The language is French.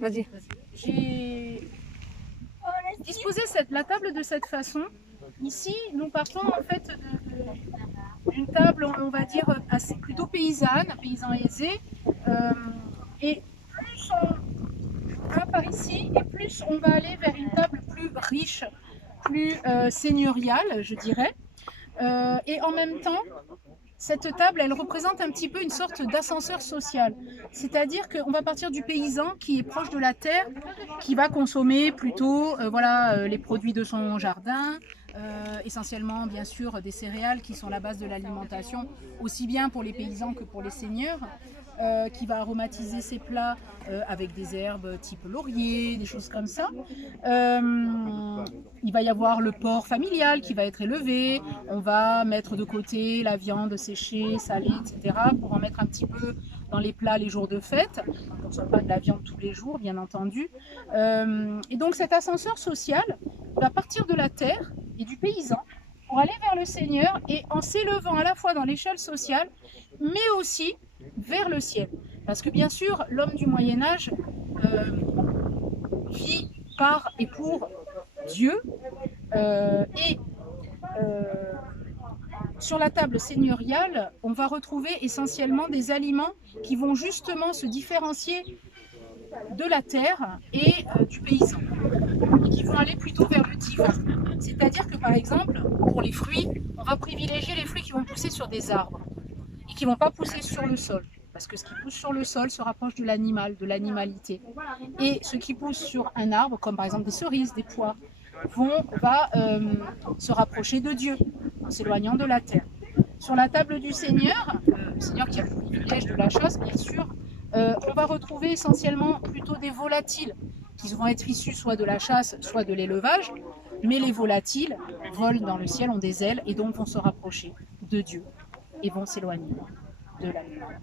Vas-y. J'ai disposé la table de cette façon. Ici, nous partons en fait d'une table, on va dire, assez plutôt paysanne, paysan aisé. Et plus on va par ici, et plus on va aller vers une table plus riche, plus seigneuriale, je dirais. Et en même temps, cette table, elle représente un petit peu une sorte d'ascenseur social. C'est-à-dire qu'on va partir du paysan qui est proche de la terre, qui va consommer plutôt les produits de son jardin, essentiellement bien sûr des céréales qui sont la base de l'alimentation, aussi bien pour les paysans que pour les seigneurs, qui va aromatiser ses plats avec des herbes type laurier, des choses comme ça. Il va y avoir le porc familial qui va être élevé, on va mettre de côté la viande séchée, salée, etc. pour en mettre un petit peu dans les plats les jours de fête. On ne consomme pas de la viande tous les jours, bien entendu. Et donc cet ascenseur social va partir de la terre et du paysan pour aller vers le Seigneur et en s'élevant à la fois dans l'échelle sociale, mais aussi vers le ciel. Parce que bien sûr, l'homme du Moyen-Âge vit par et pour Dieu. Et sur la table seigneuriale, on va retrouver essentiellement des aliments qui vont justement se différencier de la terre et du paysan, et qui vont aller plutôt vers le divin. C'est-à-dire que par exemple, pour les fruits, on va privilégier les fruits qui vont pousser sur des arbres et qui ne vont pas pousser sur le sol. Parce que ce qui pousse sur le sol se rapproche de l'animal, de l'animalité. Et ce qui pousse sur un arbre, comme par exemple des cerises, des poires, va se rapprocher de Dieu, en s'éloignant de la terre. Sur la table du Seigneur, le Seigneur qui a le privilège de la chasse, bien sûr, on va retrouver essentiellement plutôt des volatiles, qui vont être issus soit de la chasse, soit de l'élevage, mais les volatiles volent dans le ciel, ont des ailes, et donc vont se rapprocher de Dieu, et vont s'éloigner de l'animal.